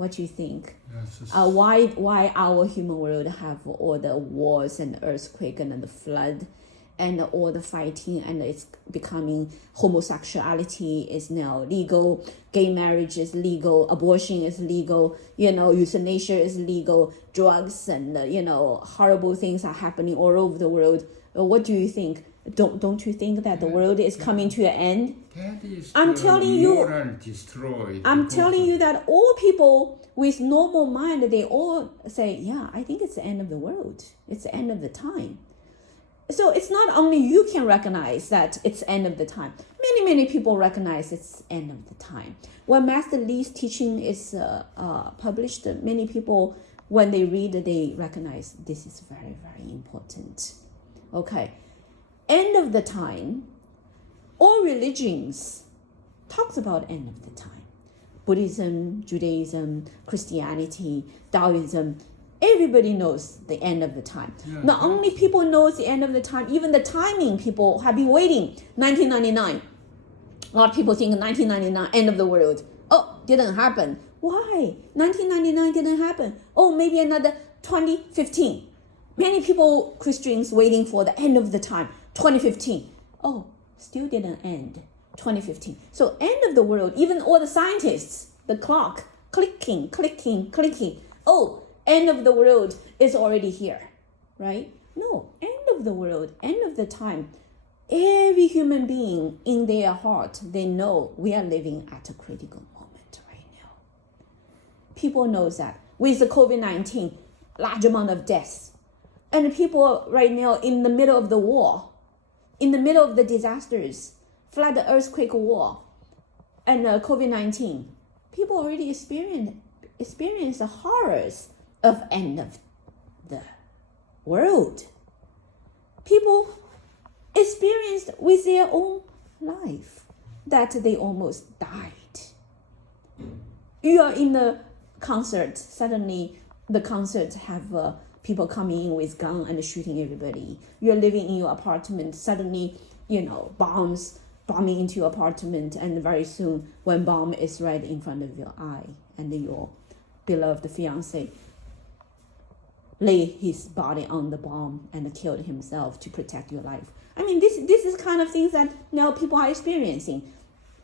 What do you think? Yes, Why our human world have all the wars and earthquake and the flood and all the fighting, and it's becoming homosexuality is now legal, gay marriage is legal, abortion is legal, euthanasia is legal, drugs and horrible things are happening all over the world. What do you think? Don't you think that the world is coming to an end? That is I'm the telling you- moral destroyed. I'm telling you that all people with normal mind, they all say, yeah, I think it's the end of the world. It's the end of the time. So it's not only you can recognize that it's end of the time. Many people recognize it's end of the time. When Master Li's teaching is published, many people, when they read, they recognize this is very, very important. Okay, end of the time. All religions talks about end of the time. Buddhism, Judaism, Christianity, Taoism. Everybody knows the end of the time. Yeah. Not only people knows the end of the time, even the timing, people have been waiting. 1999. A lot of people think 1999, end of the world. Oh, didn't happen. Why? 1999 didn't happen. Oh, maybe another 2015. Many people, Christians, waiting for the end of the time. 2015. Oh, still didn't end. 2015. So end of the world, even all the scientists, the clock, clicking. Oh, end of the world is already here, right? No, end of the world, end of the time. Every human being in their heart, they know we are living at a critical moment right now. People know that with the COVID-19, large amount of deaths. And people right now in the middle of the war, in the middle of the disasters, flood, earthquake, war, and COVID-19, people already experience the horrors of end of the world. People experienced with their own life that they almost died. You are in a concert, suddenly the concert have people coming in with gun and shooting everybody. You're living in your apartment, suddenly, bombing into your apartment, and very soon one bomb is right in front of your eye, and your beloved fiance lay his body on the bomb and killed himself to protect your life. I mean, this is kind of things that now people are experiencing.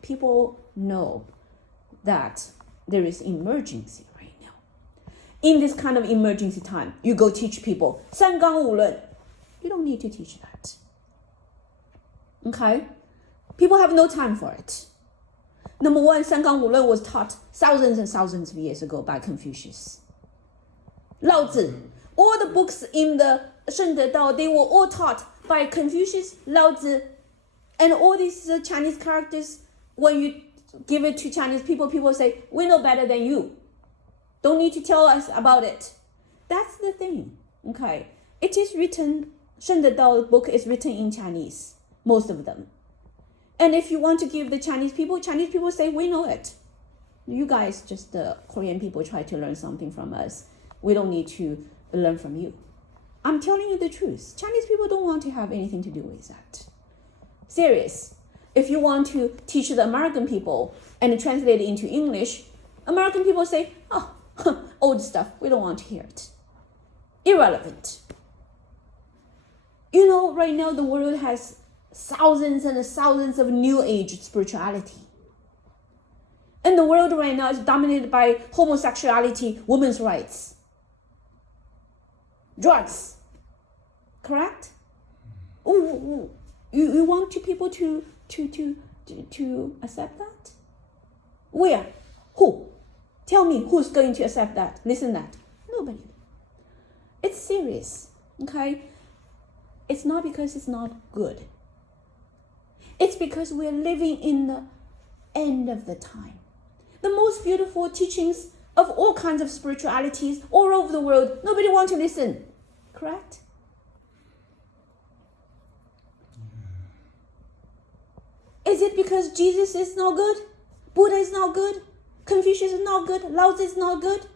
People know that there is emergency right now. In this kind of emergency time, you go teach people 三纲五论. You don't need to teach that. Okay? People have no time for it. Number one, 三纲五论 was taught thousands and thousands of years ago by Confucius. Lao Tzu. All the books in the Sheng De Dao, they were all taught by Confucius, Lao Tzu, and all these Chinese characters. When you give it to Chinese people, people say, we know better than you. Don't need to tell us about it. That's the thing, okay? It is written, Sheng De Dao book is written in Chinese, most of them. And if you want to give the Chinese people say, we know it. You guys, just the Korean people, try to learn something from us. We don't need to learn from you. I'm telling you the truth. Chinese people don't want to have anything to do with that. Serious. If you want to teach the American people and translate it into English, American people say, oh, old stuff, we don't want to hear it. Irrelevant. Right now the world has thousands and thousands of new age spirituality. And the world right now is dominated by homosexuality, women's rights, drugs. Correct? Ooh. You want people to accept that? Where? Who? Tell me who's going to accept that, listen that. Nobody. It's serious, okay? It's not because it's not good. It's because we're living in the end of the time. The most beautiful teachings of all kinds of spiritualities all over the world, nobody wants to listen. Correct? Is it because Jesus is not good? Buddha is not good? Confucius is not good? Lao Tzu is not good?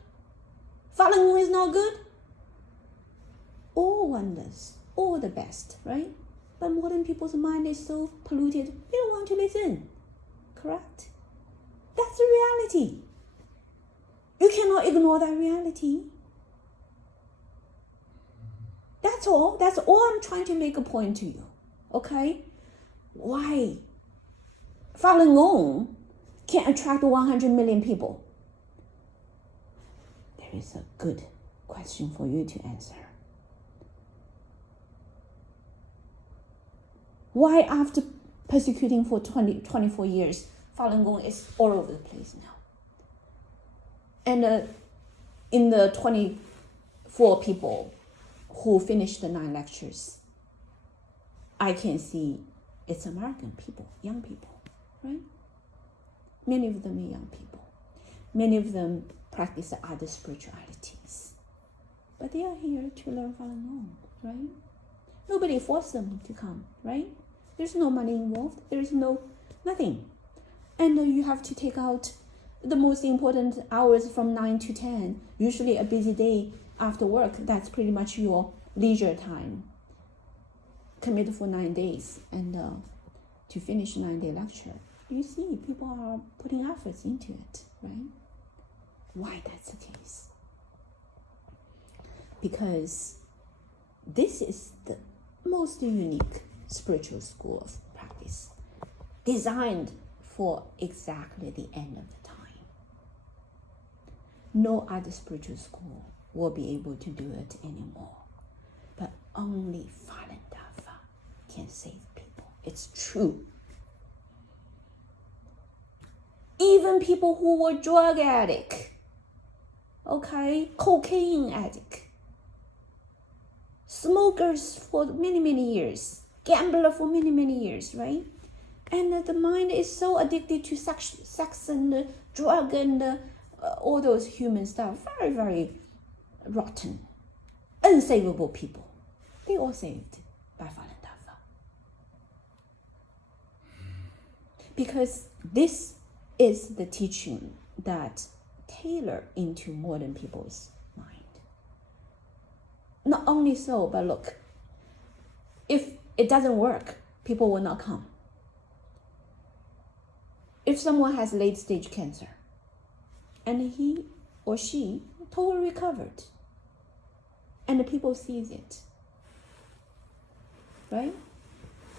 Falun is not good? All wonders, all the best, right? But modern people's mind is so polluted, they don't want to listen. Correct? That's the reality. You cannot not ignore that reality. That's all. That's all I'm trying to make a point to you. Okay? Why Falun can attract 100 million people? There is a good question for you to answer. Why after persecuting for 24 years, Falun Gong is all over the place now? And in the 24 people who finished the 9 lectures, I can see it's American people, young people, right? Many of them are young people. Many of them practice other spiritualities. But they are here to learn Falun Gong, right? Nobody forced them to come, right? There's no money involved. There's nothing. And you have to take out the most important hours from 9 to 10. Usually a busy day after work, that's pretty much your leisure time. Commit for 9 days and to finish 9-day lecture. You see, people are putting efforts into it, right? Why that's the case? Because this is the most unique spiritual school of practice, designed for exactly the end of the time. No other spiritual school will be able to do it anymore, but only Falun Dafa can save people. It's true. Even people who were drug addict, okay, cocaine addict, smokers for many years, gambler for many years, right? And the mind is so addicted to sex and drug and all those human stuff, very rotten, unsavable people. They all saved by Falun Dafa. Because this is the teaching that tailor into modern people's mind. Not only so, but look, if it doesn't work, people will not come. If someone has late-stage cancer, and he or she totally recovered, and the people sees it, right?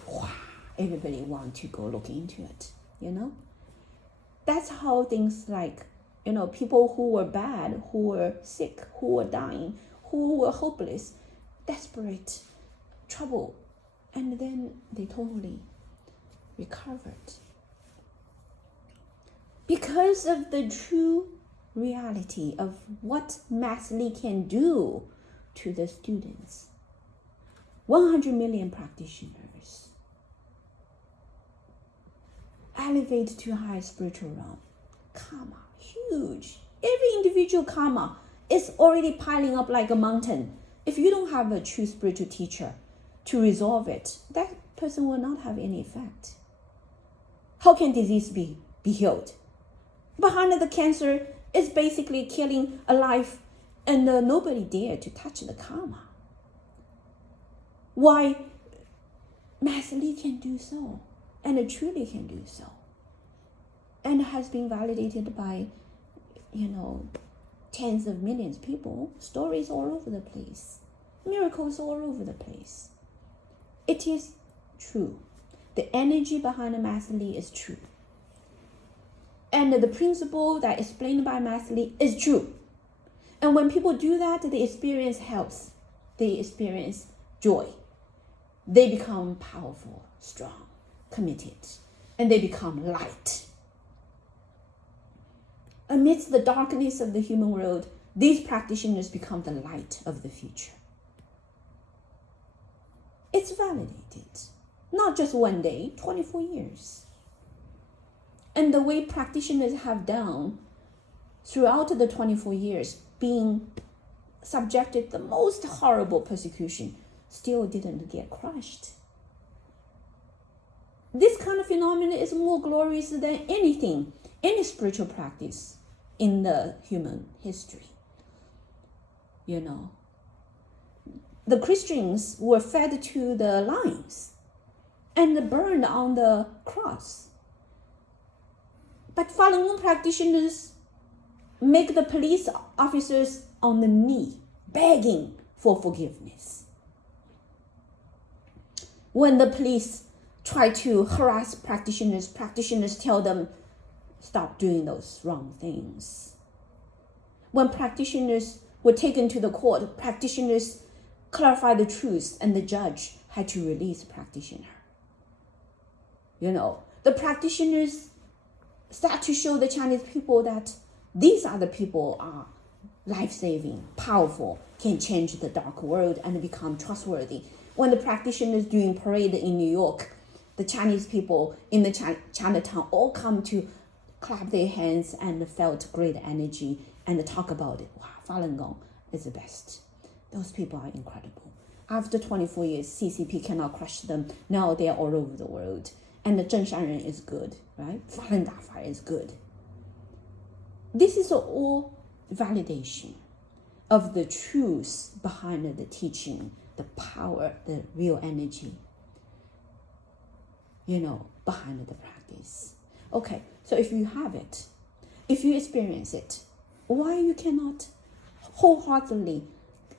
Wow, everybody want to go look into it, you know? That's how things like, you know, people who were bad, who were sick, who were dying, who were hopeless, desperate, trouble, and then they totally recovered. Because of the true reality of what Master Li can do to the students. 100 million practitioners elevate to high spiritual realm. Karma, huge. Every individual karma is already piling up like a mountain. If you don't have a true spiritual teacher to resolve it, that person will not have any effect. How can disease be healed? Behind the cancer is basically killing a life, and nobody dare to touch the karma. Why Master Li can do so, and truly can do so, and has been validated by, you know, tens of millions of people, stories all over the place, miracles all over the place. It is true. The energy behind the Master Li is true. And the principle that is explained by Master Li is true. And when people do that, they experience health. They experience joy. They become powerful, strong, committed, and they become light. Amidst the darkness of the human world, these practitioners become the light of the future. It's validated. Not just one day, 24 years. And the way practitioners have done throughout the 24 years, being subjected to the most horrible persecution, still didn't get crushed. This kind of phenomenon is more glorious than anything, any spiritual practice in the human history. You know, the Christians were fed to the lions and burned on the cross. But Falun Gong practitioners make the police officers on the knee, begging for forgiveness. When the police try to harass practitioners, practitioners tell them, stop doing those wrong things. When practitioners were taken to the court, practitioners clarified the truth, and the judge had to release the practitioner. The practitioners start to show the Chinese people that these other people are life-saving, powerful, can change the dark world and become trustworthy. When the practitioners doing parade in New York, the Chinese people in the Chinatown all come to clap their hands and felt great energy and talk about it. Wow, Falun Gong is the best. Those people are incredible. After 24 years, CCP cannot crush them. Now they are all over the world. And the Zheng Shanren is good, right? Falun Dafa is good. This is all validation of the truth behind the teaching, the power, the real energy, behind the practice. Okay, so if you have it, if you experience it, why you cannot wholeheartedly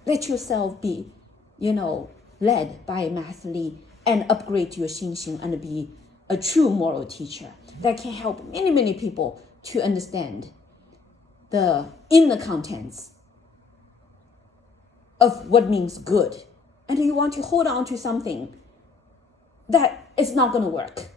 let yourself be, led by Master Li and upgrade your Xingxing and be a true moral teacher that can help many, many people to understand the inner contents of what means good. And you want to hold on to something that is not going to work.